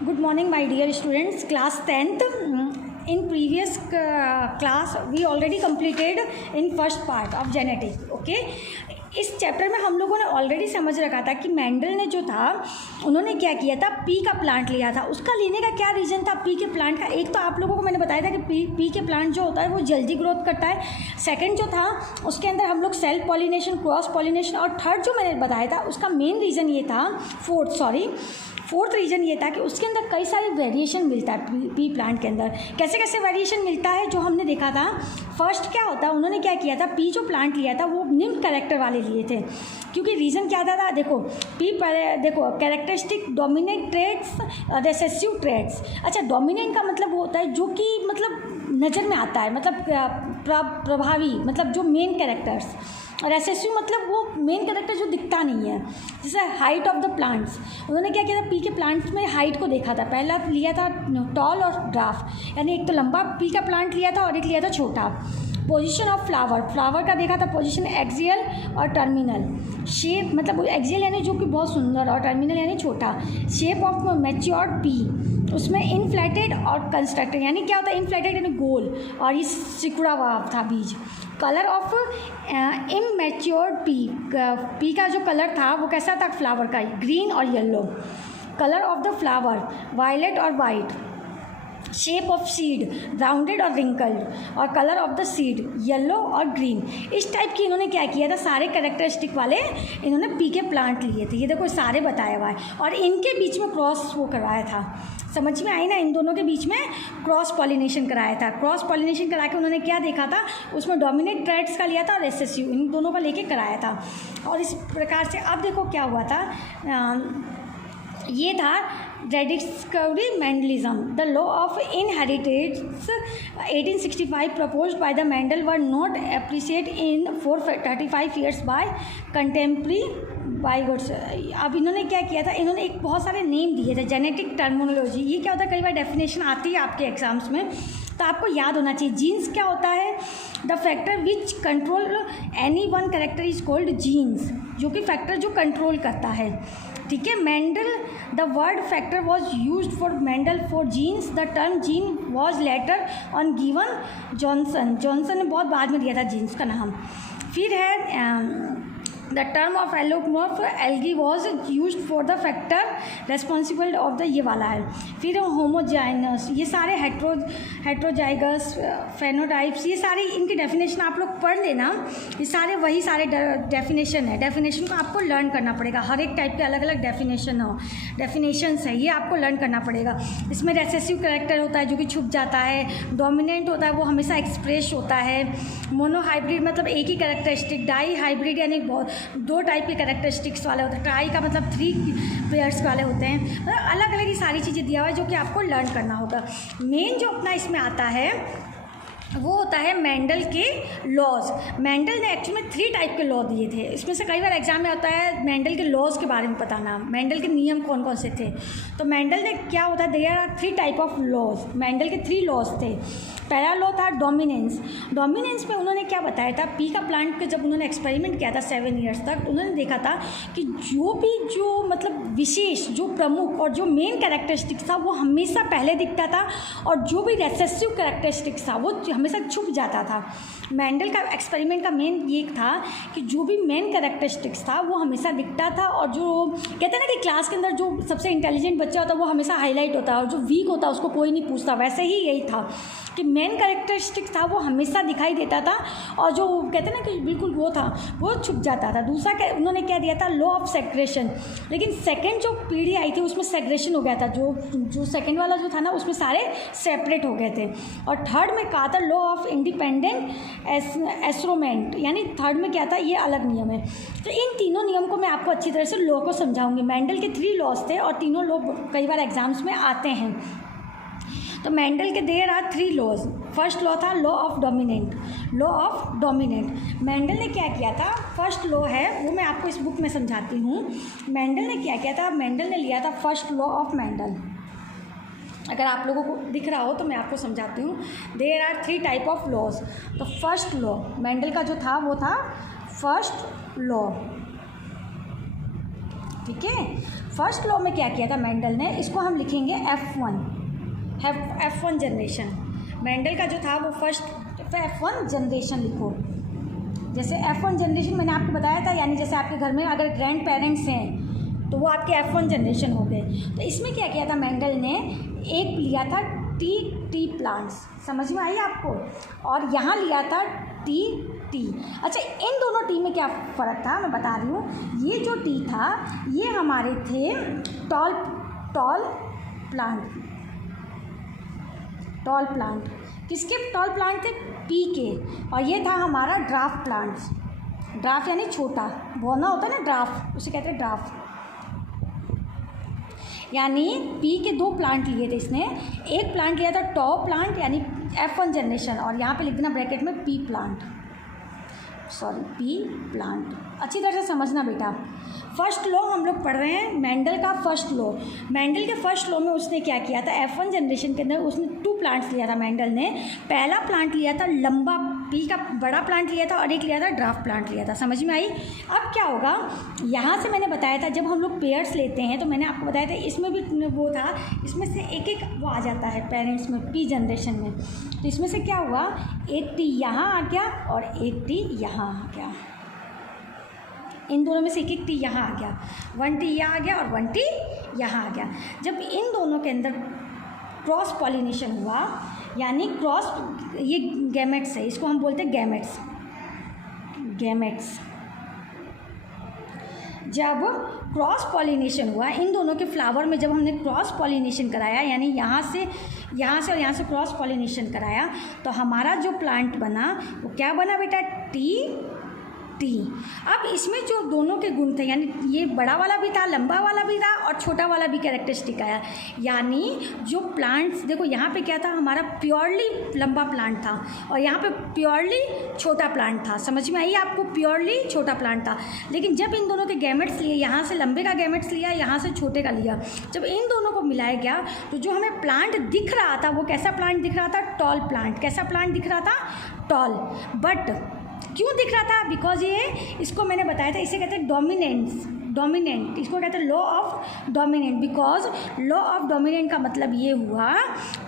Good morning, my dear students. Class 10th. In previous class, we already completed in first part of genetics. Okay. इस chapter में हम लोगों ने already समझ रखा था कि मेंडल ने जो था उन्होंने क्या किया था, पी का प्लांट लिया था। उसका लेने का क्या रीज़न था पी के प्लांट का? एक तो आप लोगों को मैंने बताया था कि पी के प्लांट जो होता है वो जल्दी ग्रोथ करता है। सेकंड जो था उसके अंदर हम लोग सेल्फ पॉलिनेशन, क्रॉस पॉलिनेशन, और थर्ड जो मैंने बताया था उसका मेन रीज़न ये था, फोर्थ रीज़न ये था कि उसके अंदर कई सारे वेरिएशन मिलता है पी प्लांट के अंदर। कैसे कैसे वेरिएशन मिलता है जो हमने देखा था। फर्स्ट क्या होता है, उन्होंने क्या किया था, पी जो प्लांट लिया था वो निम्न कैरेक्टर वाले लिए थे। क्योंकि रीज़न क्या था, देखो पी देखो characteristic, dominant traits, recessive traits. अच्छा, डोमिनेंट का मतलब वो होता है जो कि मतलब नज़र में आता है, मतलब प्रभावी, मतलब जो मेन कैरेक्टर्स। और रेसेसिव मतलब वो मेन कैरेक्टर जो दिखता नहीं है। जैसे हाइट ऑफ द प्लांट्स, उन्होंने क्या किया था, पी के प्लांट्स में हाइट को देखा था। पहला लिया था टॉल और ड्राफ्ट, यानी एक तो लंबा पी का प्लांट लिया था और एक लिया था छोटा। पोजीशन ऑफ फ्लावर का देखा था पोजीशन एक्सियल और टर्मिनल। शेप मतलब एक्सियल यानी जो कि बहुत सुंदर, और टर्मिनल यानी छोटा। शेप ऑफ मैच्योर्ड पी, उसमें इनफ्लेटेड और कंस्ट्रक्टेड, यानी क्या होता है इनफ्लेटेड यानी गोल, और ये सिकुड़ा हुआ था बीज। कलर ऑफ इमैच्योर्ड पी का जो कलर था वो कैसा था फ्लावर का, ग्रीन और yellow. Colour of the flower violet और white. Shape of seed rounded और रिंकल्ड, और colour of the seed yellow और ग्रीन। इस टाइप की इन्होंने क्या किया था, सारे कैरेक्टरिस्टिक वाले इन्होंने पी के प्लांट लिए थे। ये देखो सारे बताया हुआ है, और इनके बीच में क्रॉस वो करवाया था। समझ में आई ना, इन दोनों के बीच में क्रॉस पॉलिनेशन कराया था। क्रॉस पॉलिनेशन करा के उन्होंने क्या देखा था, उसमें डोमिनेट ट्रेड्स का लिया था और रिसेसिव, इन दोनों का लेके कराया था। और इस प्रकार से अब देखो क्या हुआ था, ये था discovery Mendelism. The law of inheritance 1865 proposed by the Mendel were not appreciate in 35 years by contemporary by goods. अब इन्होंने क्या किया था, इन्होंने एक बहुत सारे नेम दिए थे, जेनेटिक टर्मिनोलॉजी। ये क्या होता है, कई बार डेफिनेशन आती है आपके एग्जाम्स में, तो आपको याद होना चाहिए। जीन्स क्या होता है, the factor which control any one character is called genes, जो कि फैक्टर जो कंट्रोल करता है। ठीक है, Mendel, the word factor was use for Mendel for genes. The term gene was later on given Johnson ने बहुत बाद में दिया था जीन्स का नाम। फिर है the term of allomorph algae was use for the factor responsible of the, ये वाला है। फिर होमोजाइनस, ये सारे हेट्रोजाइगस, फेनोटाइप्स, ये सारी इनकी डेफिनेशन आप लोग पढ़ लेना। ये सारे वही सारे डेफिनेशन है। डेफिनेशन को आपको लर्न करना पड़ेगा, हर एक टाइप के अलग अलग डेफिनेशंस है, ये आपको लर्न करना पड़ेगा। इसमें रेसेसिव कैरेक्टर होता है जो कि छुप जाता है। डोमिनेंट होता है वो हमेशा एक्सप्रेस होता है। मोनोहाइब्रिड मतलब एक ही कैरेक्टरिस्टिक। डाई हाइब्रिड यानी दो टाइप के कैरेक्टरिस्टिक्स वाले होते हैं। ट्राई का मतलब 3 पेयर्स वाले होते हैं। मतलब अलग अलग ये सारी चीज़ें दिया हुआ है जो कि आपको लर्न करना होगा। मेन जो अपना इसमें आता है वो होता है मेंडल के लॉज। मेंडल ने एक्चुअली में 3 टाइप के लॉ दिए थे। इसमें से कई बार एग्जाम में आता है मेंडल के लॉज के बारे में बताना, मेंडल के नियम कौन कौन से थे। तो मेंडल ने क्या होता है, there are 3 type of laws. Mendel के 3 लॉज थे। पहला लॉ था डोमिनेंस। डोमिनेंस में उन्होंने क्या बताया था, पी का प्लांट के जब उन्होंने एक्सपेरिमेंट किया था 7 ईयर्स तक, उन्होंने देखा था कि जो मतलब विशेष, जो प्रमुख और जो मेन कैरेक्टरिस्टिक्स था वो हमेशा पहले दिखता था, और जो भी रेसेसिव कैरेक्टरिस्टिक्स था वो हमेशा छुप जाता था। मेंडल का एक्सपेरिमेंट का मेन ये था कि जो भी मेन कैरेक्टरिस्टिक्स था वो हमेशा दिखता था, और जो कहते हैं ना कि क्लास के अंदर जो सबसे इंटेलिजेंट बच्चा होता है वो हमेशा हाईलाइट होता है, और जो वीक होता है उसको कोई नहीं पूछता। वैसे ही यही था कि मेन कैरेक्टरिस्टिक्स था वो हमेशा दिखाई देता था, और जो कहते हैं ना कि बिल्कुल वो था वो छुप जाता था। दूसरा उन्होंने क्या दिया था, लॉ ऑफ सेग्रेशन। लेकिन सेकेंड जो पीढ़ी आई थी उसमें सेग्रेशन हो गया था, जो सेकेंड वाला जो था ना उसमें सारे सेपरेट हो गए थे। और थर्ड में कहा था लॉ ऑफ इंडिपेंडेंट एस्ट्रोमेंट, यानी थर्ड में क्या था, ये अलग नियम है। तो इन तीनों नियम को मैं आपको अच्छी तरह से लॉ को समझाऊंगी। मेंडल के 3 लॉज थे और तीनों लॉ कई बार एग्जाम्स में आते हैं। तो मेंडल के there are 3 laws. First law था लॉ ऑफ डोमिनेंट। मेंडल ने क्या किया था, फर्स्ट लॉ है वो मैं आपको इस बुक में समझाती हूँ। मेंडल ने क्या किया था, मेंडल ने लिया था फर्स्ट लॉ ऑफ मेंडल। अगर आप लोगों को दिख रहा हो तो मैं आपको समझाती हूँ। There are 3 type of laws. तो फर्स्ट लॉ मेंडल का जो था वो था फर्स्ट लॉ। ठीक है, फर्स्ट लॉ में क्या किया था मेंडल ने, इसको हम लिखेंगे F1 जनरेशन। मेंडल का जो था वो फर्स्ट F1 जनरेशन लिखो। जैसे F1 जनरेशन मैंने आपको बताया था, यानी जैसे आपके घर में अगर ग्रैंड पेरेंट्स हैं तो वो आपके F1 जनरेशन हो गए। तो इसमें क्या किया था मेंडल ने, एक लिया था टी प्लांट्स, समझ में आई आपको, और यहाँ लिया था टी। अच्छा, इन दोनों टी में क्या फ़र्क था मैं बता रही हूँ। ये जो टी था ये हमारे थे टॉल प्लांट। किसके टॉल प्लांट थे? पी के। और ये था हमारा ड्राफ्ट प्लांट्स। ड्राफ्ट यानी छोटा, बोना होता है ना ड्राफ्ट, उसे कहते हैं ड्राफ्ट। यानी पी के 2 प्लांट लिए थे इसने। एक प्लांट लिया था टॉप प्लांट यानी F1 जनरेशन, और यहाँ पे लिख देना ब्रैकेट में पी प्लांट। अच्छी तरह से समझना बेटा। फर्स्ट लॉ हम लोग पढ़ रहे हैं, मेंडल का फर्स्ट लॉ। मेंडल के फर्स्ट लॉ में उसने क्या किया था, F1 जनरेशन के अंदर उसने 2 प्लांट्स लिया था मेंडल ने। पहला प्लांट लिया था लंबा, पी का बड़ा प्लांट लिया था, और एक लिया था ड्राफ्ट प्लांट लिया था। समझ में आई? अब क्या होगा, यहाँ से मैंने बताया था जब हम लोग पेयर्स लेते हैं तो मैंने आपको बताया था इसमें भी वो था, इसमें से एक वो आ जाता है पेरेंट्स में, पी जनरेशन में। तो इसमें से क्या हुआ, एक टी यहाँ आ गया और एक टी यहाँ आ गया। इन दोनों में से एक टी यहाँ आ गया, 1 टी यहाँ आ गया और 1 टी यहाँ आ गया। जब इन दोनों के अंदर क्रॉस पॉलिनेशन हुआ, यानी क्रॉस, ये गैमेट्स है, इसको हम बोलते हैं गैमेट्स। जब क्रॉस पॉलिनेशन हुआ इन दोनों के फ्लावर में, जब हमने क्रॉस पॉलिनेशन कराया, यानी यहाँ से और यहाँ से क्रॉस पॉलिनेशन कराया, तो हमारा जो प्लांट बना वो क्या बना बेटा, टी। अब इसमें जो दोनों के गुण थे, यानी ये बड़ा वाला भी था, लंबा वाला भी था, और छोटा वाला भी कैरेक्टरिस्टिक आया। यानी जो प्लांट्स, देखो यहाँ पे क्या था, हमारा प्योरली लंबा प्लांट था और यहाँ पे प्योरली छोटा प्लांट था। समझ में आई आपको? प्योरली छोटा प्लांट था। लेकिन जब इन दोनों के गैमेट्स लिए, यहाँ से लंबे का गैमेट्स लिया, यहाँ से छोटे का लिया, जब इन दोनों को मिलाया गया तो जो हमें प्लांट दिख रहा था वो कैसा प्लांट दिख रहा था, टॉल प्लांट। कैसा प्लांट दिख रहा था, टॉल। बट क्यों दिख रहा था, बिकॉज ये, इसको मैंने बताया था, इसे कहते हैं डोमिनेंट, इसको कहते हैं law of dominant. Because law of dominant का मतलब ये हुआ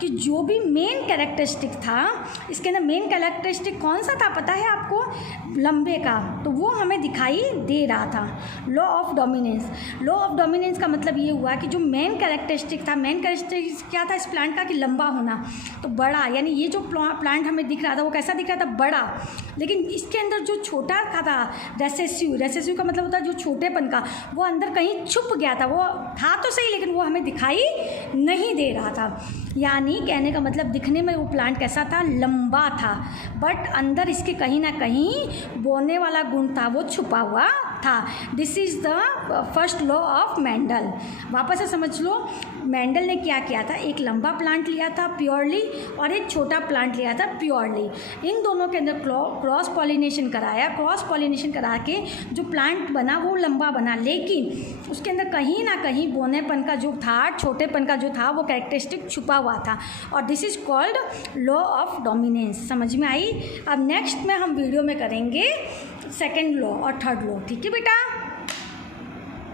कि जो भी मेन कैरेक्टरिस्टिक था, इसके अंदर मेन कैरेक्टरिस्टिक कौन सा था पता है आपको, लंबे का, तो वो हमें दिखाई दे रहा था। लॉ ऑफ डोमिनेंस का मतलब ये हुआ कि जो मेन कैरेक्टरिस्टिक था, मेन कैरेक्टरिस्टिक क्या था इस प्लांट का, कि लंबा होना, तो बड़ा, यानी ये जो प्लांट हमें दिख रहा था वो कैसा दिख रहा था, बड़ा। लेकिन इसके अंदर जो छोटा था रेसेसिव का मतलब होता है जो छोटेपन का, वो अंदर कहीं छुप गया था। वो था तो सही लेकिन वो हमें दिखाई नहीं दे रहा था। यानी कहने का मतलब दिखने में वो प्लांट कैसा था, लंबा था, बट अंदर इसके कहीं ना कहीं बोने वाला गुण था, वो छुपा हुआ था। This is the first law of Mendel. वापस से समझ लो, मेंडल ने क्या किया था, एक लंबा प्लांट लिया था प्योरली और एक छोटा प्लांट लिया था प्योरली। इन दोनों के अंदर क्रॉस पॉलिनेशन कराया। क्रॉस पॉलिनेशन करा के जो प्लांट बना वो लंबा बना, लेकिन उसके अंदर कहीं ना कहीं बोनेपन का जो था, छोटेपन का जो था, वो कैरेक्टरिस्टिक छुपा हुआ था, और this is called law of dominance. समझ में आई? अब नेक्स्ट में हम वीडियो में करेंगे सेकेंड लॉ और थर्ड लॉ। ठीक है बेटा?